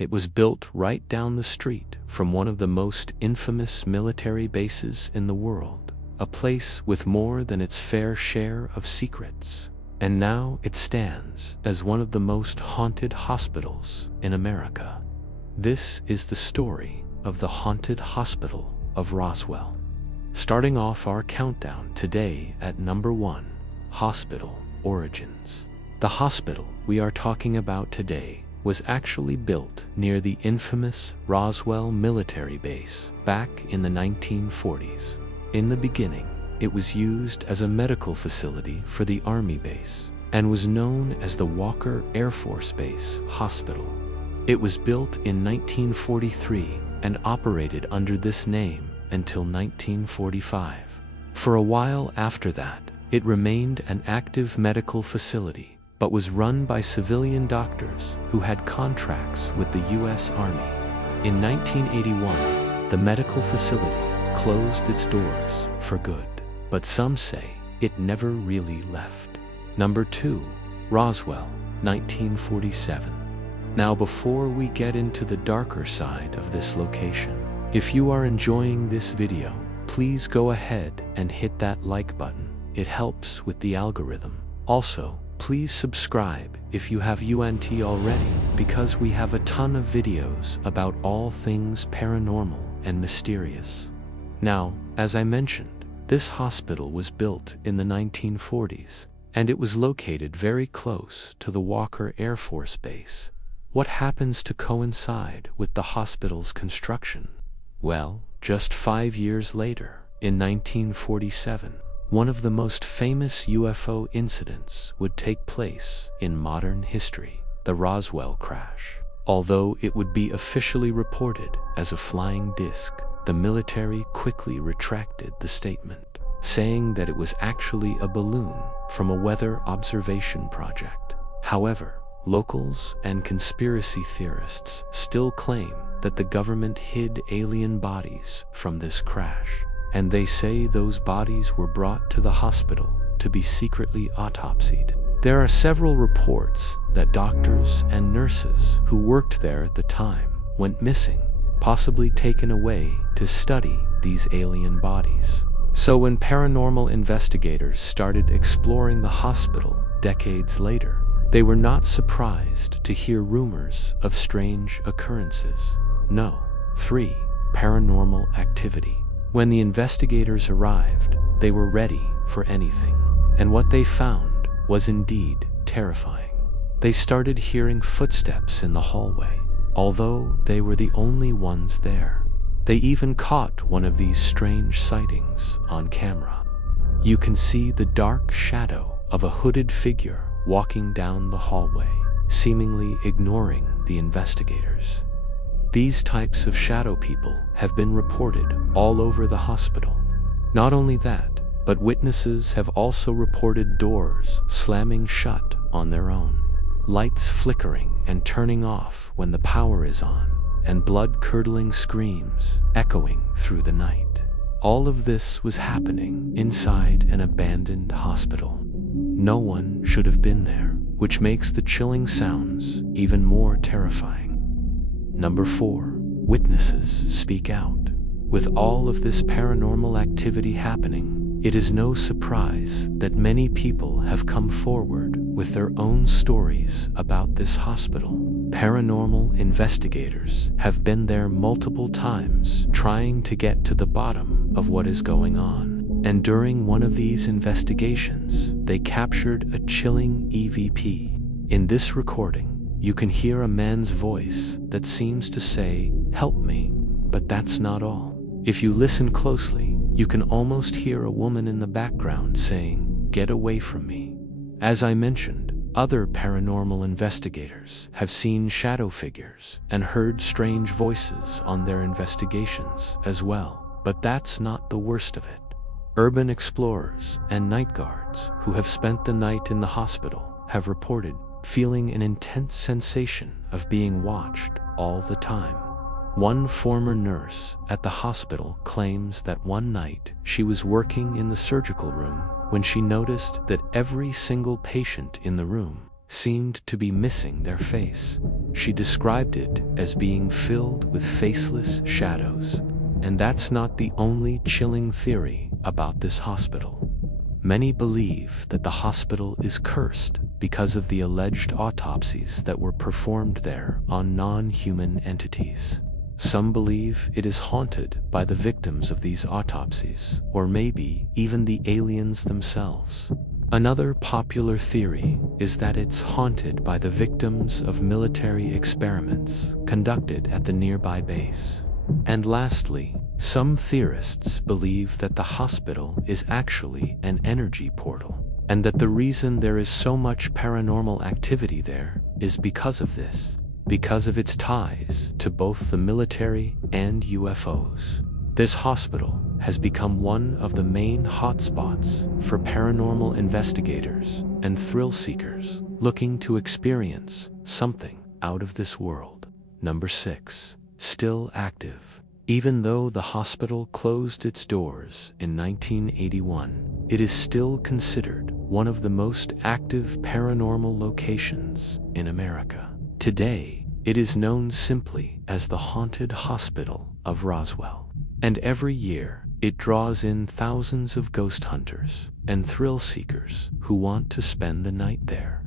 It was built right down the street from one of the most infamous military bases in the world, a place with more than its fair share of secrets. And now it stands as one of the most haunted hospitals in America. This is the story of the haunted hospital of Roswell. Starting off our countdown today at number 1, Hospital Origins. The hospital we are talking about today was actually built near the infamous Roswell military base back in the 1940s. In the beginning, it was used as a medical facility for the Army base and was known as the Walker Air Force Base Hospital. It was built in 1943 and operated under this name until 1945. For a while after that, it remained an active medical facility, but was run by civilian doctors who had contracts with the U.S. Army. In 1981, the medical facility closed its doors for good, but some say it never really left. Number 2, Roswell, 1947. Now before we get into the darker side of this location, if you are enjoying this video, please go ahead and hit that like button. It helps with the algorithm. Also, please subscribe if you have UNT already, because we have a ton of videos about all things paranormal and mysterious. Now, as I mentioned, this hospital was built in the 1940s, and it was located very close to the Walker Air Force Base. What happens to coincide with the hospital's construction? Well, just 5 years later, in 1947, one of the most famous UFO incidents would take place in modern history, the Roswell crash. Although it would be officially reported as a flying disc, the military quickly retracted the statement, saying that it was actually a balloon from a weather observation project. However, locals and conspiracy theorists still claim that the government hid alien bodies from this crash, and they say those bodies were brought to the hospital to be secretly autopsied. There are several reports that doctors and nurses who worked there at the time went missing, possibly taken away to study these alien bodies. So when paranormal investigators started exploring the hospital decades later, they were not surprised to hear rumors of strange occurrences. No. 3. Paranormal activity. When the investigators arrived, they were ready for anything, and what they found was indeed terrifying. They started hearing footsteps in the hallway, although they were the only ones there. They even caught one of these strange sightings on camera. You can see the dark shadow of a hooded figure walking down the hallway, seemingly ignoring the investigators. These types of shadow people have been reported all over the hospital. Not only that, but witnesses have also reported doors slamming shut on their own, lights flickering and turning off when the power is on, and blood-curdling screams echoing through the night. All of this was happening inside an abandoned hospital. No one should have been there, which makes the chilling sounds even more terrifying. Number 4. Witnesses speak out. With all of this paranormal activity happening, it is no surprise that many people have come forward with their own stories about this hospital. Paranormal investigators have been there multiple times trying to get to the bottom of what is going on. And during one of these investigations, they captured a chilling EVP. In this recording, you can hear a man's voice that seems to say, "Help me," but that's not all. If you listen closely, you can almost hear a woman in the background saying, "Get away from me." As I mentioned, other paranormal investigators have seen shadow figures and heard strange voices on their investigations as well, but that's not the worst of it. Urban explorers and night guards who have spent the night in the hospital have reported feeling an intense sensation of being watched all the time. One former nurse at the hospital claims that one night she was working in the surgical room when she noticed that every single patient in the room seemed to be missing their face. She described it as being filled with faceless shadows. And that's not the only chilling theory about this hospital. Many believe that the hospital is cursed because of the alleged autopsies that were performed there on non-human entities. Some believe it is haunted by the victims of these autopsies, or maybe even the aliens themselves. Another popular theory is that it's haunted by the victims of military experiments conducted at the nearby base. And lastly, some theorists believe that the hospital is actually an energy portal, and that the reason there is so much paranormal activity there is because of this, because of its ties to both the military and UFOs. This hospital has become one of the main hotspots for paranormal investigators and thrill seekers looking to experience something out of this world. Number 6. Still active. Even though the hospital closed its doors in 1981, it is still considered one of the most active paranormal locations in America. Today, it is known simply as the Haunted Hospital of Roswell. And every year, it draws in thousands of ghost hunters and thrill seekers who want to spend the night there.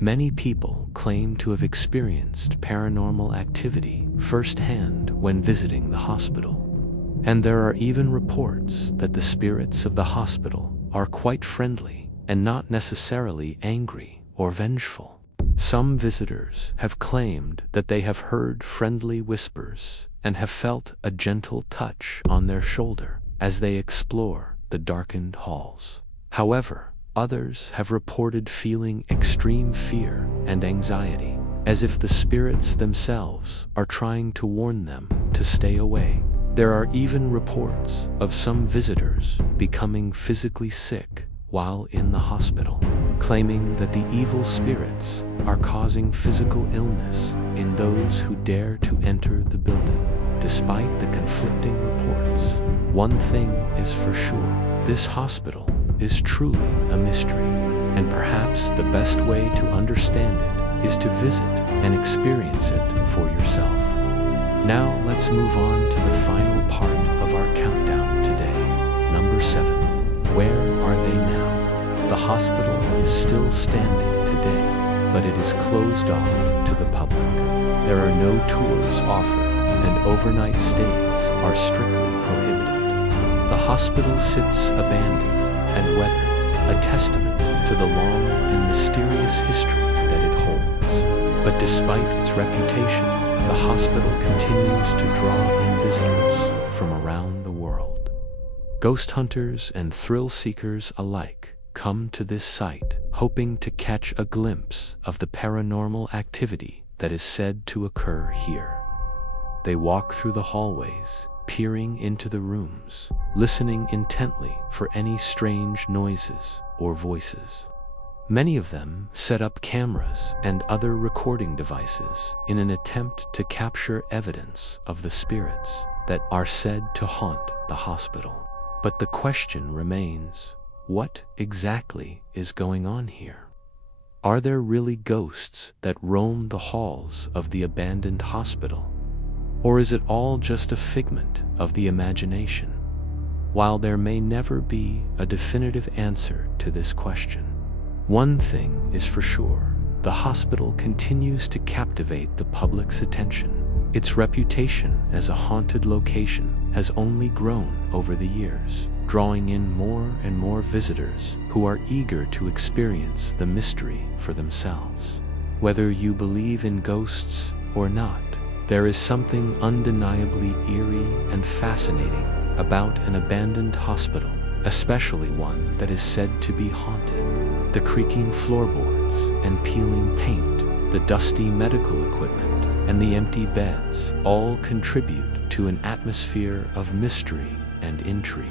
Many people claim to have experienced paranormal activity firsthand when visiting the hospital. And there are even reports that the spirits of the hospital are quite friendly and not necessarily angry or vengeful. Some visitors have claimed that they have heard friendly whispers and have felt a gentle touch on their shoulder as they explore the darkened halls. However, others have reported feeling extreme fear and anxiety, as if the spirits themselves are trying to warn them to stay away. There are even reports of some visitors becoming physically sick while in the hospital, claiming that the evil spirits are causing physical illness in those who dare to enter the building. Despite the conflicting reports, one thing is for sure: this hospital is truly a mystery, and perhaps the best way to understand it is to visit and experience it for yourself. Now let's move on to the final part of our countdown today. Number 7. Where are they now? The hospital is still standing today, but it is closed off to the public. There are no tours offered, and overnight stays are strictly prohibited. The hospital sits abandoned and weathered, a testament to the long and mysterious history that it holds. But despite its reputation, the hospital continues to draw in visitors from around the world. Ghost hunters and thrill seekers alike come to this site hoping to catch a glimpse of the paranormal activity that is said to occur here. They walk through the hallways, peering into the rooms, listening intently for any strange noises or voices. Many of them set up cameras and other recording devices in an attempt to capture evidence of the spirits that are said to haunt the hospital. But the question remains, what exactly is going on here? Are there really ghosts that roam the halls of the abandoned hospital? Or is it all just a figment of the imagination? While there may never be a definitive answer to this question, one thing is for sure: the hospital continues to captivate the public's attention. Its reputation as a haunted location has only grown over the years, drawing in more and more visitors who are eager to experience the mystery for themselves. Whether you believe in ghosts or not, there is something undeniably eerie and fascinating about an abandoned hospital, especially one that is said to be haunted. The creaking floorboards and peeling paint, the dusty medical equipment, and the empty beds all contribute to an atmosphere of mystery and intrigue.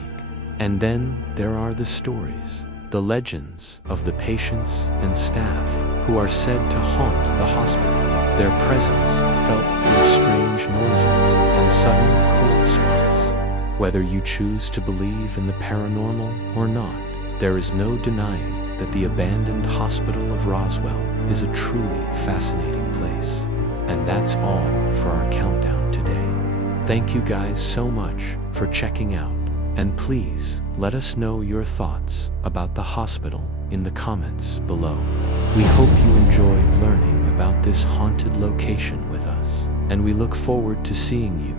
And then there are the stories, the legends of the patients and staff who are said to haunt the hospital. Their presence felt through strange noises and sudden cold sweats. Whether you choose to believe in the paranormal or not, There is no denying that the abandoned hospital of Roswell is a truly fascinating place. And that's all for our countdown today. Thank you guys so much for checking out, and please let us know your thoughts about the hospital in the comments below. We hope you enjoyed learning about this haunted location with us, and we look forward to seeing you